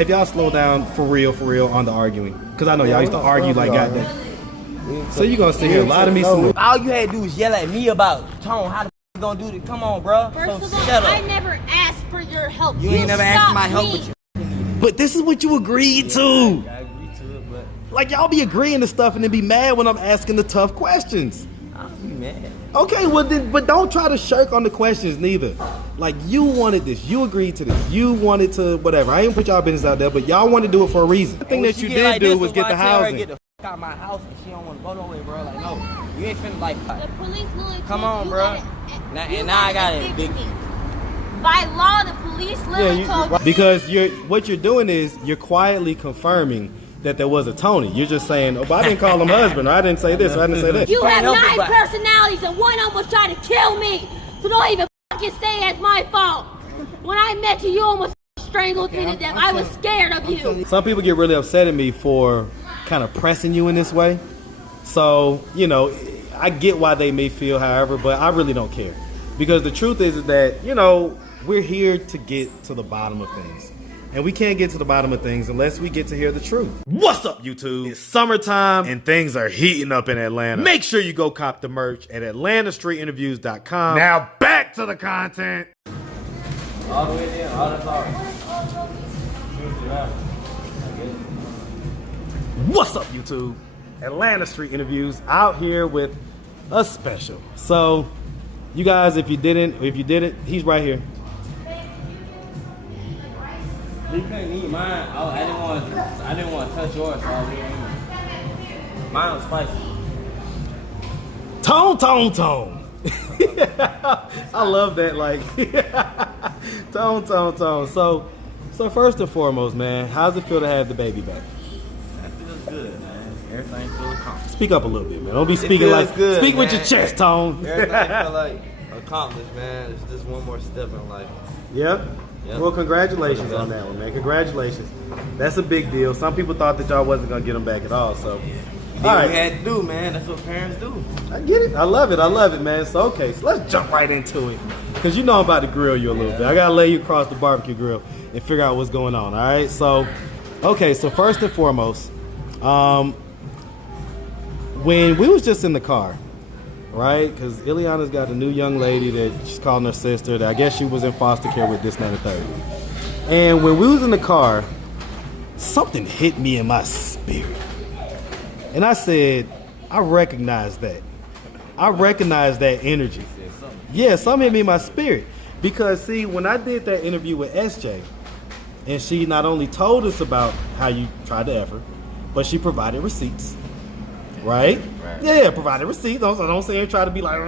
have y'all slowed down for real on the arguing? Because I know y'all used to argue like goddamn. So you gonna sit here lie to me some more? All you had to do was yell at me about Tone. How the f you gonna do this? Come on, bro. First of all, shut up. I never asked for your help. You ain't never asked for my help, but But this is what you agreed to. I agree to it, but Like y'all be agreeing to stuff and then be mad when I'm asking the tough questions. I'll be mad. Okay, well then, but don't try to shirk on the questions neither. Like you wanted this, you agreed to this, you wanted to whatever. I ain't put y'all business out there, but y'all wanted to do it for a reason. The thing that you did do was get the housing. Get the f out of my house and she don't want to go nowhere, bro. Like no, you ain't finna like. The police literally Come told on, you bro. gotta- Now I got it. evict Big. me. By law, the police literally told you. Because what you're doing is you're quietly confirming that there was a Tony. You're just saying, oh, I didn't call him husband, or I didn't say this, or I didn't say that. You have help it, 9 but- personalities and one almost tried to kill me. So don't even fucking say it's my fault. When I met you, you almost strangled me to death. I was scared of you. Some people get really upset at me for kind of pressing you in this way. So, you know, I get why they may feel however, but I really don't care. Because the truth is that, you know, we're here to get to the bottom of things. And we can't get to the bottom of things unless we get to hear the truth. What's up, YouTube? It's summertime and things are heating up in Atlanta. Make sure you go cop the merch at AtlantaStreetInterviews.com. Now back to the content. All the way there, all that's all. What's up, YouTube? Atlanta Street Interviews out here with a special. So, you guys, if you didn't, he's right here. You couldn't eat mine. I didn't want to touch yours, so I was eating mine was spicy. Tone. I love that, like, tone. So first and foremost, man, how's it feel to have the baby back? That feels good, man. Everything feels accomplished. Speak up a little bit, man. Don't be speaking like, good, speak with man. your chest, Tone. Everything feel like accomplished, man. It's just one more step in life. Yep. Well, congratulations on that one, man. Congratulations. That's a big deal. Some people thought that y'all wasn't gonna get them back at all, so. All right. We had to do, man. That's what parents do. I get it. I love it, man. So, okay, so let's jump right into it. Because you know I'm about to grill you a little bit. I got to lay you across the barbecue grill and figure out what's going on, all right? So, okay, so first and foremost, when we was just in the car, right? Because ILIANA's got a new young lady that she's calling her sister that I guess she was in foster care with this, that, and the third. And when we was in the car, something hit me in my spirit. And I said, I recognize that. I recognize that energy. Yeah, something hit me in my spirit. Because, see, when I did that interview with SJ, and she not only told us about how you tried to F her, but she provided receipts. Right? Yeah, provided receipts. Don't say and try to be like,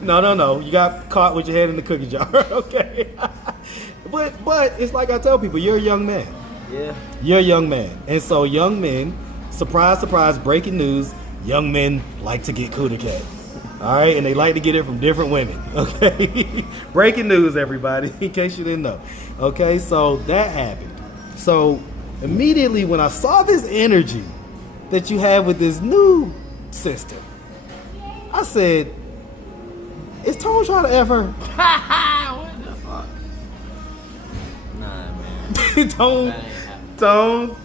no. You got caught with your head in the cookie jar, okay? But it's like I tell people, you're a young man. Yeah. You're a young man. And so young men, surprise, breaking news, young men like to get cooter cat. All right? And they like to get it from different women, okay? Breaking news, everybody, in case you didn't know. Okay, so that happened. So immediately when I saw this energy that you have with this new sister, I said, is Tone trying to F her? What the fuck? Nah, man. Tone,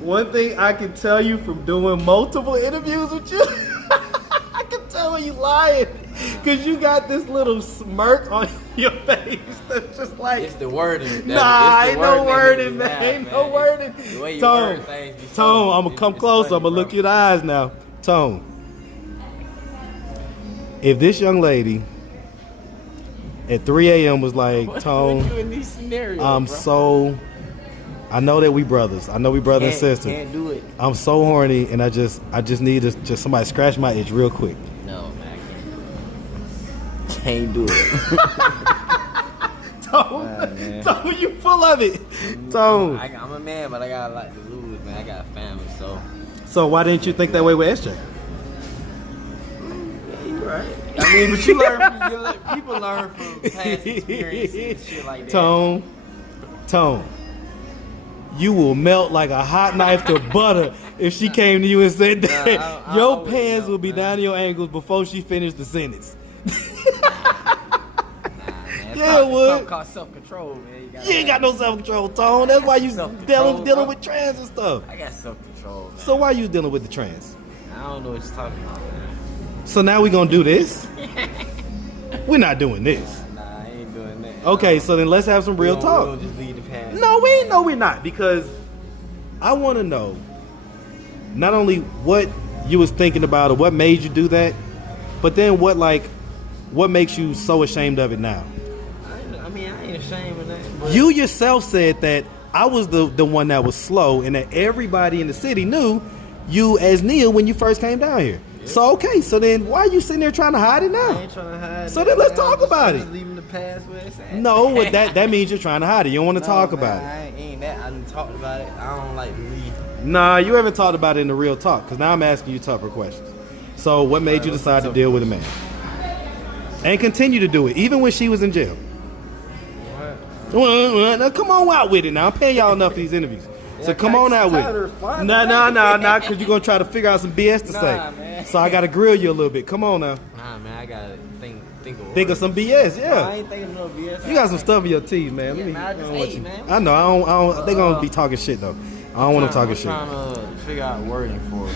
one thing I can tell you from doing multiple interviews with you, I can tell when you lying, because you got this little smirk on your face that's just like, it's the wording. Nah, ain't no wording, man. Ain't no wording. The way you Tone, word things be Tone, I'm gonna come closer. funny, I'm gonna bro. look you in the eyes now. Tone, if this young lady at 3 a.m. was like, Tone, I know that we brothers. I know we brother and sister. Can't do it. I'm so horny, and I just need to just somebody scratch my itch real quick. No, man, I can't do it. Tone, you full of it. Tone. I'm a man, but I got a lot to lose, man. I got a family, so. So why didn't you think that way with SJ? Yeah, you're right. I mean, but you learn from, people learn from past experiences and shit like that. Tone. You will melt like a hot knife to butter if she came to you and said that. I your always pants melt, will be man. down to your ankles before she finished the sentence. Nah, man, Yeah, it would. Something called self-control, man. You ain't got no self-control, Tone. That's why you Self-control, dealing bro. with trans and stuff. I got self-control, man. So why you dealing with the trans? I don't know what you're talking about, man. So now we gonna do this? We're not doing this. Nah, I ain't doing that. Okay, so then let's have some real talk. We'll just leave the past. No, we're not, because I want to know not only what you was thinking about or what made you do that, but then what makes you so ashamed of it now? I mean, I ain't ashamed of that. But You yourself said that I was the one that was slow, and that everybody in the city knew you as Neil when you first came down here. Yeah. So okay, so then why are you sitting there trying to hide it I now? ain't trying to hide. So it, then let's man. talk I'm about just it. Leaving the past where it's at. No, what that means you're trying to hide it. You don't want to talk about it. I ain't that. I done talked about it. I don't like to leave. Nah, you haven't talked about it in the real talk, because now I'm asking you tougher questions. So what made you decide to deal with a man? And continue to do it, even when she was in jail? What? Now come on out with it now. I'm paying y'all enough for these interviews. So Yeah, come on out with it. Nah, because you're going to try to figure out some BS to Nah, say. man. So I got to grill you a little bit. Come on now. Nah, man, I gotta think Think of some BS, I yeah. ain't thinking of no BS. You got some stuff in your teeth, man. Yeah, Let me, man, I just don't want ate, you- man. I know. I don't they going to be talking shit, though. I don't want them talking shit. I'm trying to figure out wording for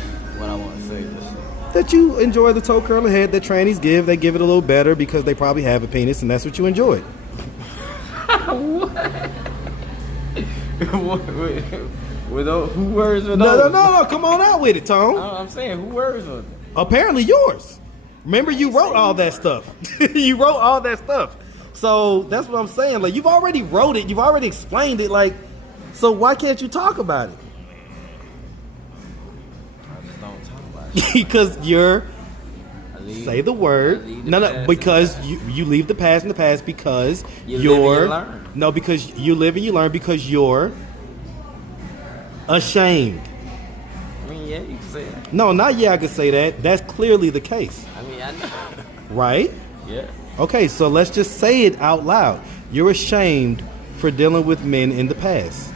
what I want to say. This shit. That you enjoy the toe curling head that trannies give. They give it a little better because they probably have a penis, and that's what you enjoy. Who words with No, those? come on out with it, Tone. I'm saying, who words with it? Apparently yours. Remember, you wrote all that stuff. You wrote all that stuff. So that's what I'm saying. Like, you've already wrote it. You've already explained it. Like, so why can't you talk about it? I just don't talk about it. Because you're say the I word. leave the No, past in the because past. you leave the past in the past because You live and you're you learn. no, because you live and you learn because you're ashamed. I mean, yeah, you can say that. No, not yeah, I could say that. That's clearly the case, I mean, I know. right? Yeah. Okay, so let's just say it out loud. You're ashamed for dealing with men in the past.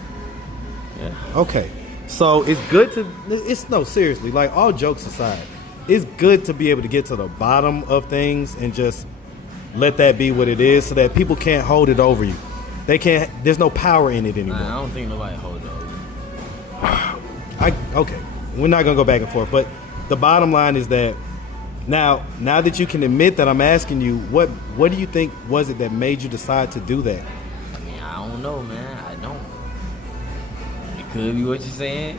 Yeah. Okay, so it's good to. It's no seriously. Like, all jokes aside, it's good to be able to get to the bottom of things and just let that be what it is, so that people can't hold it over you. They can't. There's no power in it anymore. Nah, I don't think nobody holds those. Okay, we're not gonna go back and forth, but the bottom line is that now that you can admit that I'm asking you, what do you think was it that made you decide to do that? I mean, I don't know, man. I don't. It could be what you're saying.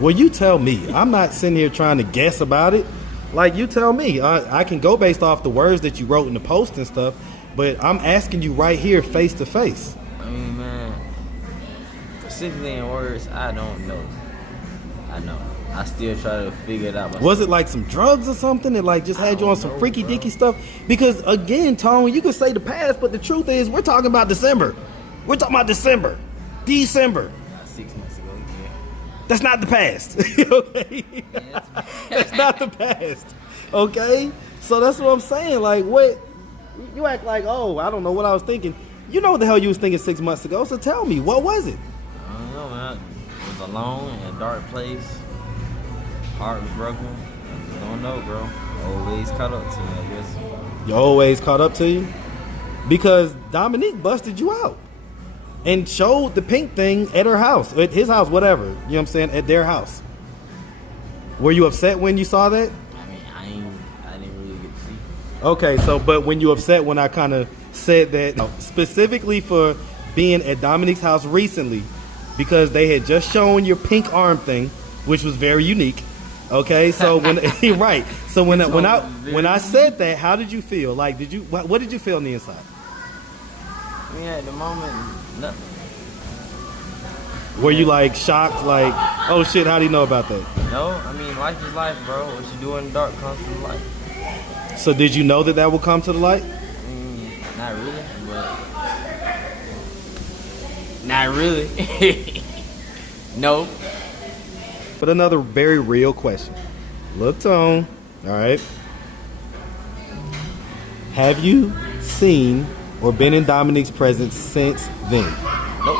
Well, you tell me. I'm not sitting here trying to guess about it. Like, you tell me. I can go based off the words that you wrote in the post and stuff, but I'm asking you right here, face to face. I mean, man, specifically in words, I don't know. I know. I still try to figure it out myself. Was it like some drugs or something that like just had you on some freaky dicky stuff? Because again, Tone, you can say the past, but the truth is we're talking about December. We're talking about December. 6 months ago, yeah. That's not the past. Okay? That's not the past. Okay? So that's what I'm saying. Like, what? You act like, oh, I don't know what I was thinking. You know what the hell you was thinking 6 months ago, so tell me, what was it? I don't know, man. It was alone in a dark place. Heart was broken. I just don't know, bro. Always caught up to me, I guess. You always caught up to you? Because Dominique busted you out and showed the pink thing at her house, at his house, whatever. You know what I'm saying? At their house. Were you upset when you saw that? I mean, I didn't really get to see. Okay, so, but when you upset when I kind of said that, specifically for being at Dominique's house recently, because they had just shown your pink arm thing, which was very unique. Okay, so when right, so when I said that, how did you feel? Like, what did you feel on the inside? I mean, at the moment, nothing. Were you like shocked, like, oh shit, how do you know about that? No, I mean, life is life, bro. What you do in the dark comes to the light. So did you know that will come to the light? Not really, but not really. No. But another very real question. Look, Tone, all right. Have you seen or been in Dominique's presence since then? Nope.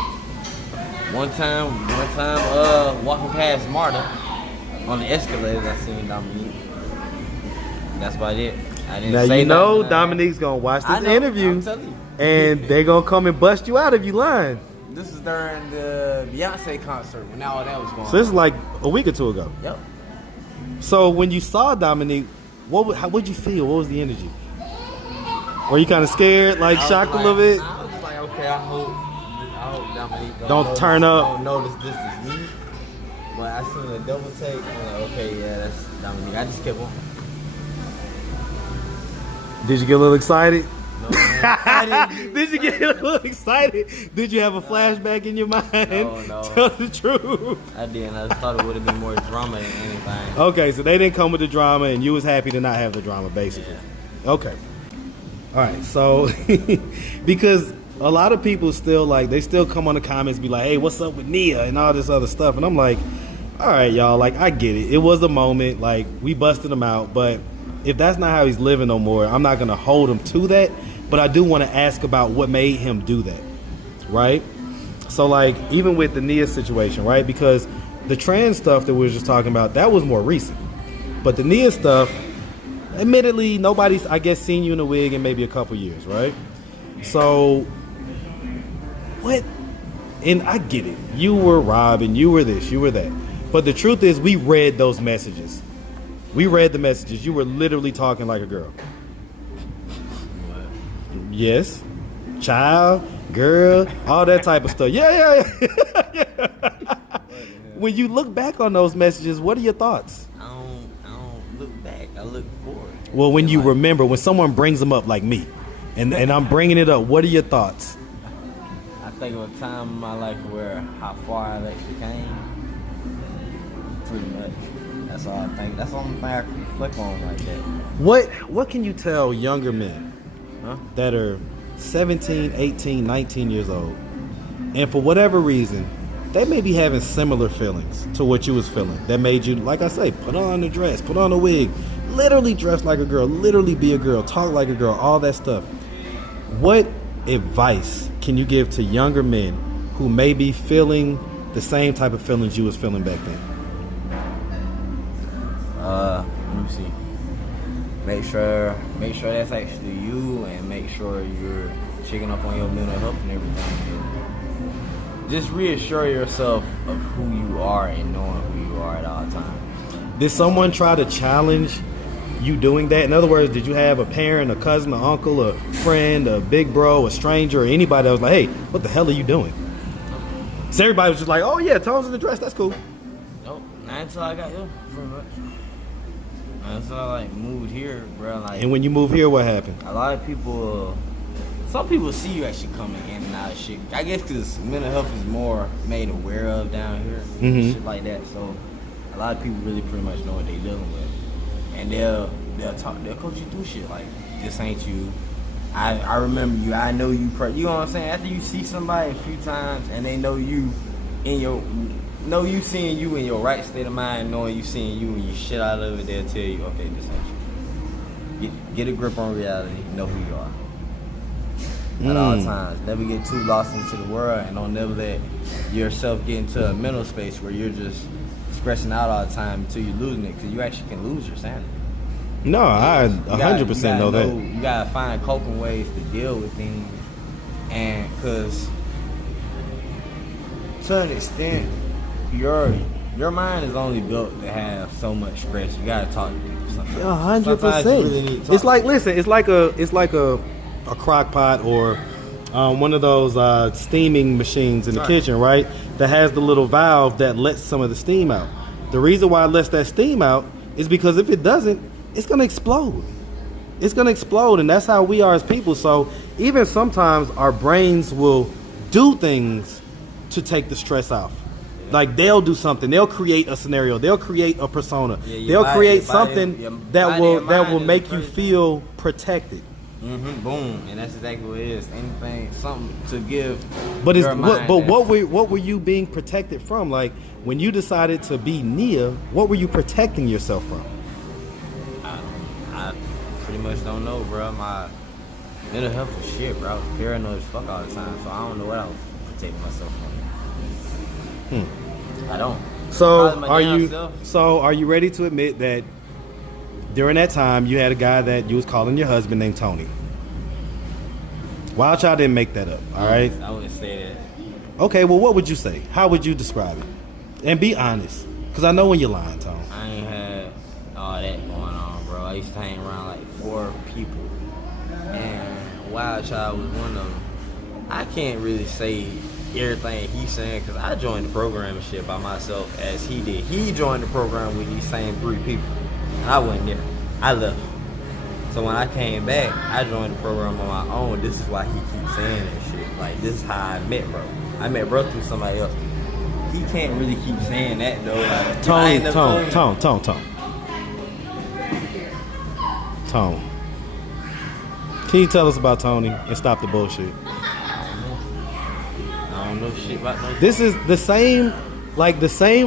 One time, walking past Marta on the escalators, I seen Dominique. That's about it. I didn't Now say you know nothing. Dominique's gonna watch I this know, interview, I'm telling you. and they gonna come and bust you out if you lying. This is during the Beyonce concert when all that was going on. So this is like a week or two ago. Yep. So when you saw Dominique, what'd you feel? What was the energy? Were you kind of scared, like shocked a little bit? I was just like, okay, I hope Dominique Don't notice, turn up. Don't notice this is me. But I seen a double take. I'm like, okay, yeah, that's Dominique. I just kept on. Did you get a little excited? No, man. I didn't Did you get a little excited? Did you have a flashback in your mind? No. Tell the truth. I didn't. I just thought it would have been more drama than anything. Okay, so they didn't come with the drama, and you was happy to not have the drama, basically. Yeah. Okay. All right, so because a lot of people still they still come on the comments, be like, hey, what's up with Nia and all this other stuff, and I'm like, all right, y'all, like, I get it. It was a moment, like, we busted him out, but if that's not how he's living no more, I'm not gonna hold him to that, but I do want to ask about what made him do that, right? So, like, even with the Nia situation, right, because the trans stuff that we were just talking about, that was more recent, but the Nia stuff, admittedly, nobody's, I guess, seen you in a wig in maybe a couple years, right? So, what? And I get it. You were Rob, and you were this, you were that. But the truth is, we read those messages. We read the messages. You were literally talking like a girl. What? Yes. Child, girl, all that type of stuff. Yeah. When you look back on those messages, what are your thoughts? I don't look back. I look forward. Well, when you remember, when someone brings them up like me, and I'm bringing it up, what are your thoughts? I think of a time in my life where how far I actually came. Pretty much. That's all I think. That's the only thing I can reflect on like that. What can you tell younger men that are 17, 18, 19 years old, and for whatever reason, they may be having similar feelings to what you was feeling that made you, like I say, put on the dress, put on a wig, literally dress like a girl, literally be a girl, talk like a girl, all that stuff. What advice can you give to younger men who may be feeling the same type of feelings you was feeling back then? Let me see. Make sure that's actually you, and make sure you're checking up on your mental health and everything. And just reassure yourself of who you are and knowing who you are at all times. Did someone try to challenge you doing that? In other words, did you have a parent, a cousin, an uncle, a friend, a big bro, a stranger, or anybody that was like, hey, what the hell are you doing? So everybody was just like, oh yeah, Tones in the dress, that's cool. Nope, not until I got here, pretty much. Not until I moved here, bro. Like, And when you move here, what happened? a lot of people, some people see you actually coming in and out of shit. I guess because mental health is more made aware of down here, shit like that. So a lot of people really pretty much know what they're dealing with, and they'll coach you through shit like, this ain't you. I remember you. I know you. You know what I'm saying? After you see somebody a few times and they know you seeing you in your right state of mind, knowing you seeing you and you shit out of it, they'll tell you, okay, this ain't you. Get a grip on reality. Know who you are. At all times. Never get too lost into the world, and don't never let yourself get into a mental space where you're just stressing out all the time until you're losing it, because you actually can lose your sanity. No, I 100% know that. You gotta find coping ways to deal with things, and because to an extent, your mind is only built to have so much stress. You gotta talk to people sometimes. 100%. It's like, listen, it's like a crock pot or one of those steaming machines in the kitchen, right? That has the little valve that lets some of the steam out. The reason why it lets that steam out is because if it doesn't, it's gonna explode. It's gonna explode, and that's how we are as people. So even sometimes our brains will do things to take the stress off. Like they'll do something, they'll create a scenario, they'll create a persona, they'll create something that will make you feel protected. Boom, and that's exactly what it is. Anything, something to give. But your mind what were you being protected from? Like when you decided to be Nia, what were you protecting yourself from? I pretty much don't know, bro. My mental health was shit, bro. I was paranoid as fuck all the time, so I don't know what I was protecting myself from. I don't. So are you ready to admit that during that time, you had a guy that you was calling your husband named Tony. Wild Child didn't make that up, all right? I wouldn't say that. Okay, well, what would you say? How would you describe it? And be honest, because I know when you're lying, Tone. I ain't had all that going on, bro. I used to hang around like 4 people, and Wild Child was one of them. I can't really say everything he's saying because I joined the program and shit by myself as he did. He joined the program with these same 3 people, and I wasn't there. I left. So when I came back, I joined the program on my own. This is why he keeps saying that shit. Like, this is how I met bro. I met bro through somebody else. He can't really keep saying that though. Like, Tone. Can you tell us about Tony and stop the bullshit? I don't know shit about no. This is the same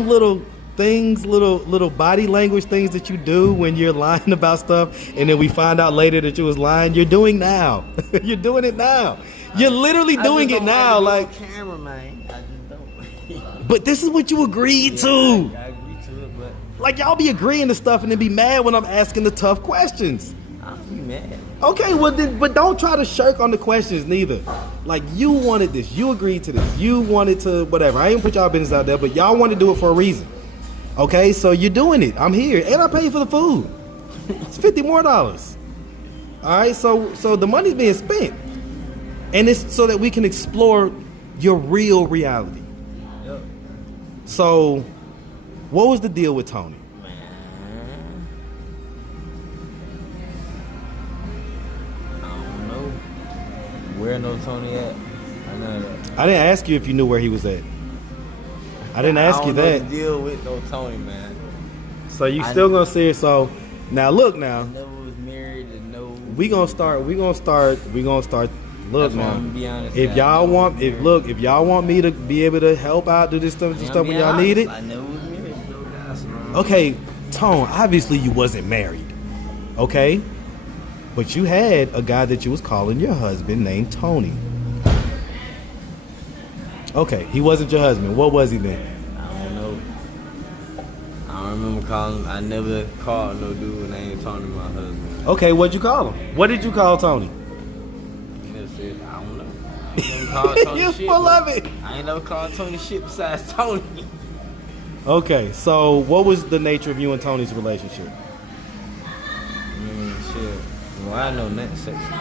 little things, little body language things that you do when you're lying about stuff, and then we find out later that you was lying. You're doing now. You're doing it now. You're literally doing it now. Like, camera, man. I just don't. but this is what you agreed to. I agree to it, but Like, y'all be agreeing to stuff and then be mad when I'm asking the tough questions. I'll be mad. Okay, well then, but don't try to shirk on the questions neither. Like, you wanted this, you agreed to this, you wanted to whatever. I ain't put y'all business out there, but y'all want to do it for a reason. Okay, so you're doing it. I'm here, and I paid for the food. It's $50 more. All right, so the money's being spent, and it's so that we can explore your real reality. Yep. So, what was the deal with Tony? Man, I don't know. Where no Tony at? I know that. I didn't ask you if you knew where he was at. I didn't ask you I don't that. know the deal with no Tony, man. So you still gonna see it. So now look now. I never was married and no. We gonna start. Look That's why I'm now. gonna be honest. If y'all want, if y'all want me to be able to help out, do this stuff when y'all need it. I never was married. No, that's wrong. Okay, Tone. Obviously you wasn't married. Okay, but you had a guy that you was calling your husband named Tony. Okay, he wasn't your husband. What was he then? I don't know. I don't remember calling. I never called no dude named Tony my husband. Okay, what'd you call him? What did you call Tony? I never said. I don't know. I never called Tony You're shit. full of it. I ain't never called Tony shit besides Tony. Okay, so what was the nature of you and Tony's relationship? Shit. Well, I know nothing sexual.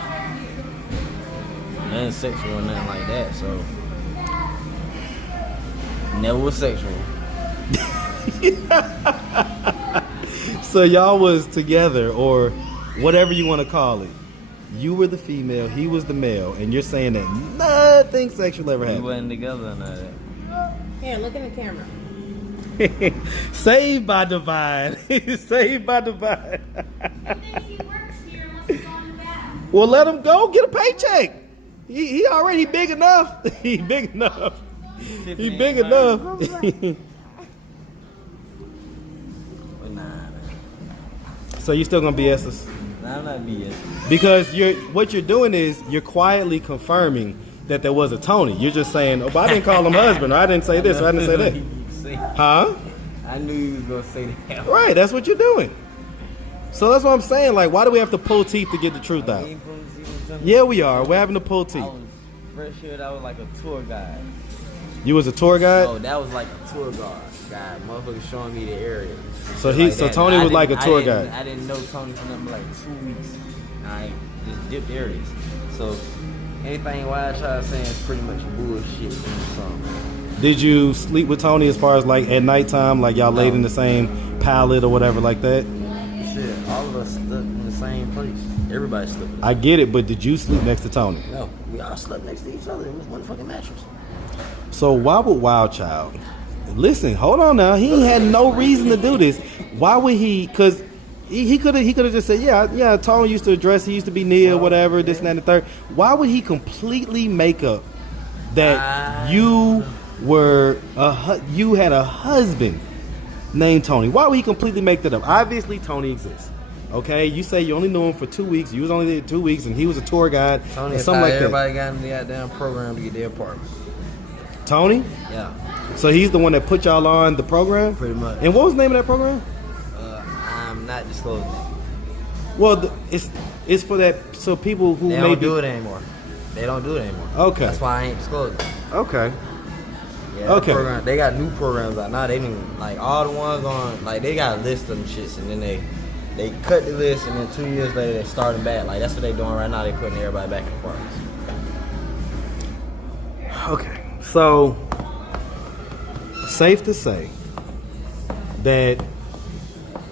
Nothing sexual or nothing like that, so. Never was sexual. So y'all was together, or whatever you want to call it. You were the female, he was the male, and you're saying that nothing sexual ever We happened. wasn't together or none of that. Here, look in the camera. Saved by divine. Saved by divine. Well, let him go get a paycheck. He already big enough. He big enough. He big enough. But nah, man. So you still gonna BS us? Nah, I'm not BS. Because what you're doing is you're quietly confirming that there was a Tony. You're just saying, oh, but I didn't call him husband, or I didn't say this, or I didn't say that. Huh? I knew you was gonna say that. Right, that's what you're doing. So that's what I'm saying. Like, why do we have to pull teeth to get the truth out? Yeah, we are. We're having to pull I teeth. was fresh here. That was like a tour guide. You was a tour guide? No, that was like a tour guide. Motherfucker showing me the area. So Shit so that. Tony I was like a didn't- tour I didn't- guide. I didn't know Tony for nothing but like 2 weeks. I just dipped areas. So anything Wild Child saying is pretty much bullshit in the song. Did you sleep with Tony as far as like at nighttime, like y'all laid in the same pallet or whatever like that? Shit, all of us slept in the same place. Everybody slept. I get it, but did you sleep next to Tony? No, we all slept next to each other. It was one fucking mattress. So why would Wild Child? Listen, hold on now. He ain't had no reason to do this. Why would he? Because he could have just said, yeah. Tony used to address. He used to be near, whatever, this and that and the third. Why would he completely make up that you were you had a husband named Tony? Why would he completely make that up? Obviously, Tony exists. Okay, you say you only knew him for 2 weeks. You was only there 2 weeks, and he was a tour guide Tony or something like that. everybody got in the goddamn program to get their apartment. Tony? Yeah, So he's the one that put y'all on the program? pretty much. And what was the name of that program? I'm not disclosing it. Well, it's for that. So people who They may don't do it anymore. They don't do it anymore. Okay. That's why I ain't disclosing. Okay. Yeah, Okay. They got new programs out now. They didn't like all the ones on. Like they got a list of them shits, and then they cut the list, and then 2 years later they start them back. Like that's what they doing right now. They putting everybody back in the parks. Okay. So safe to say that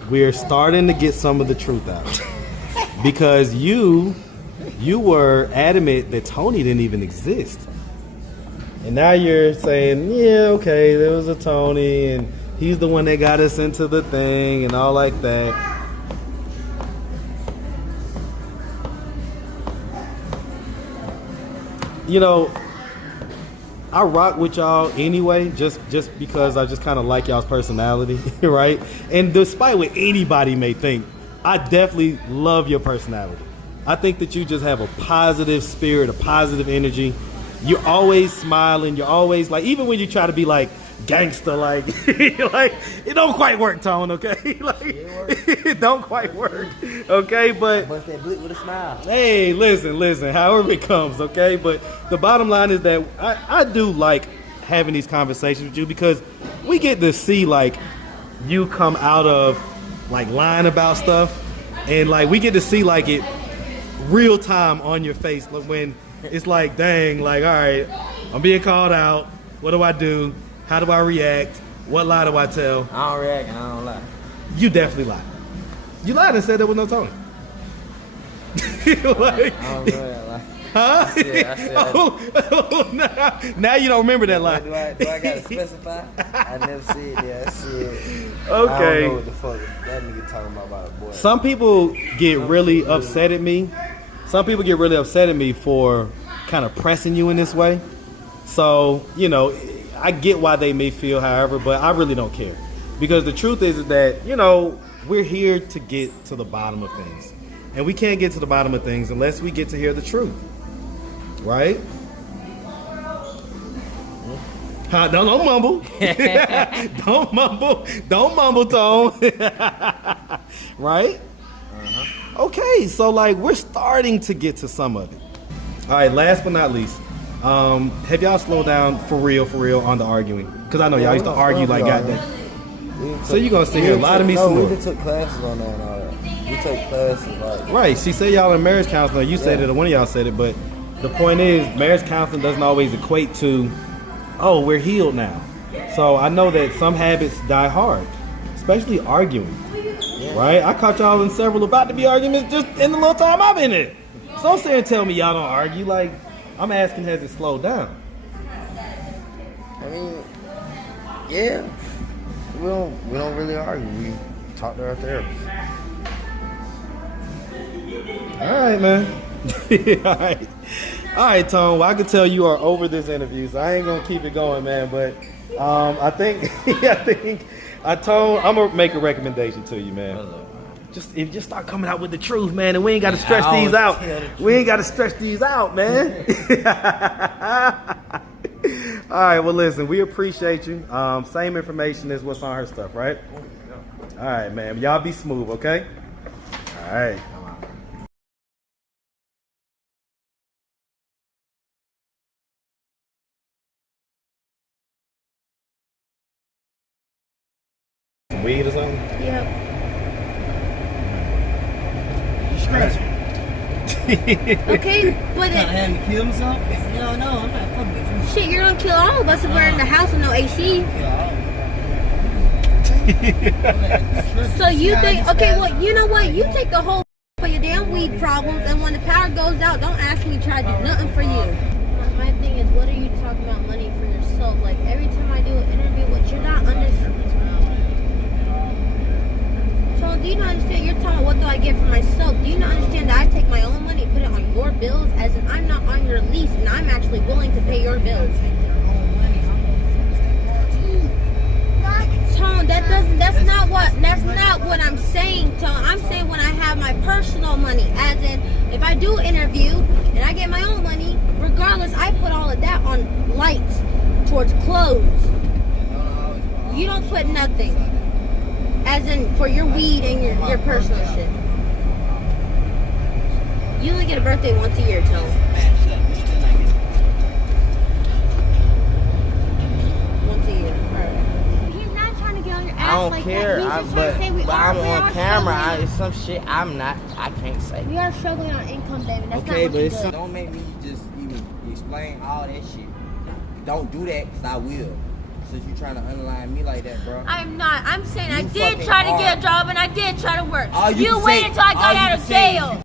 we're starting to get some of the truth out because you were adamant that Tony didn't even exist. And now you're saying, yeah, okay, there was a Tony, and he's the one that got us into the thing and all like that. You know, I rock with y'all anyway, just because I just kind of like y'all's personality, right? And despite what anybody may think, I definitely love your personality. I think that you just have a positive spirit, a positive energy. You're always smiling. You're always like, even when you try to be like gangster, like, like it don't quite work, Tone. Okay, like it don't quite work. Okay, but Bust that blick with a smile. hey, listen. However it comes, okay. But the bottom line is that I do like having these conversations with you because we get to see like you come out of like lying about stuff, and like we get to see like it real time on your face, like when it's like, dang, like, all right, I'm being called out. What do I do? How do I react? What lie do I tell? I don't react and I don't lie. You definitely lied. You lied and said there was no Tony. Like, I don't know that lie. huh? I said Now you don't remember that lie. Do I gotta specify? I never said that. I said, I Okay. don't know what the fuck that nigga talking about a boy. Some people get really upset at me. Some people get really upset at me for kind of pressing you in this way. So, you know, I get why they may feel however, but I really don't care. Because the truth is that, you know, we're here to get to the bottom of things. And we can't get to the bottom of things unless we get to hear the truth. Right? Don't mumble. Don't mumble, Tone. Right? Okay, so like we're starting to get to some of it. All right, last but not least, have y'all slowed down for real on the arguing? Because I know y'all used to argue like goddamn. So you gonna sit here and lie to me some more? We just took classes on that and all that. We take classes like. Right, she said y'all in marriage counseling. You said it, or one of y'all said it, but the point is, marriage counseling doesn't always equate to, oh, we're healed now. So I know that some habits die hard, especially arguing. Right? I caught y'all in several about to be arguments just in the little time I've been in. So don't say and tell me y'all don't argue. Like, I'm asking, has it slowed down? I mean, yeah. We don't really argue. We talk to our therapist. All right, man. All right, Tone. Well, I can tell you are over this interview, so I ain't gonna keep it going, man. But I think I'm gonna make a recommendation to you, man. If you start coming out with the truth, man, and we ain't got to stretch these out. We ain't got to stretch these out, man. All right, well, listen, we appreciate you. Same information as what's on her stuff, right? All right, man. Y'all be smooth, okay? All right. Some weed or something? Yep. Okay, but Had me kill himself? no, I'm not fucking with you. Shit, you're gonna kill all of us if we're in the house with no AC. So you think, okay, well, you know what? You take the whole for your damn weed problems, and when the power goes out, don't ask me to try to do nothing for you. My thing is, what are you talking about money for yourself? Like, every time I do an interview, what you're not understanding. So, do you not understand? You're talking about what do I get for myself? Do you not understand that I take my own money and put it on your bills, as in I'm not on your lease, and I'm actually willing to pay your bills? Tone, that's not what I'm saying, Tone. I'm saying when I have my personal money, as in if I do interview and I get my own money, regardless, I put all of that on lights, towards clothes. You don't put nothing, as in for your weed and your personal shit. You only get a birthday once a year, Tone. Once a year. Alright. He's not trying to get on your ass I don't like care. that. He's just trying to say we but are, I'm we on are camera. struggling. It's some shit I can't say. We are struggling on income, baby. That's Okay, not but looking it's good. don't make me just even explain all that shit. Don't do that, cause I will. Since you trying to underline me like that, bro. I'm not. I'm saying I You did fucking try to are. get a job and I did try to work. All you You can waited say- until I all got you out can of say is jail. you